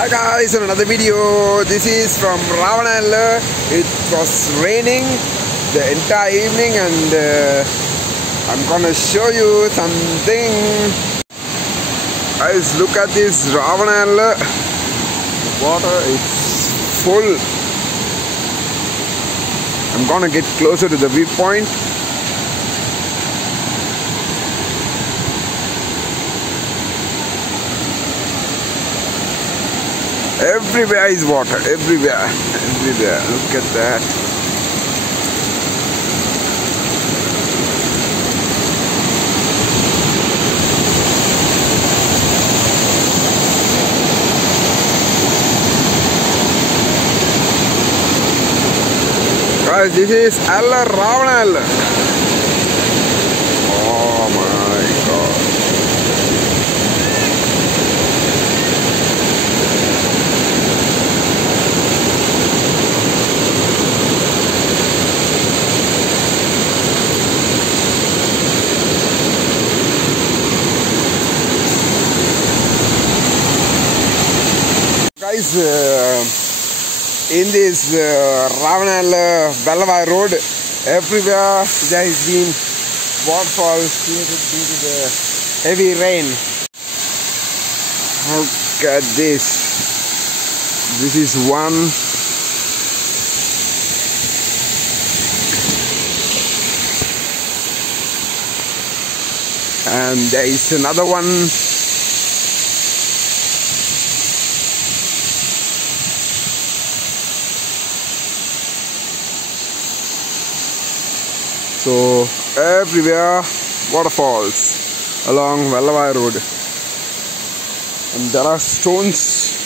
Hi guys, in another video. This is from Ravana. It was raining the entire evening and I'm gonna show you something. Guys, look at this Ravana. Water is full. I'm gonna get closer to the viewpoint. Everywhere is water, everywhere. Look at that. Guys, this is Ravana. Oh my God. Guys, in this Ravana Bellavai road, everywhere there has been waterfall created due to the heavy rain. Look at this. This is one. And there is another one. So everywhere waterfalls along Bellavai road, and there are stones.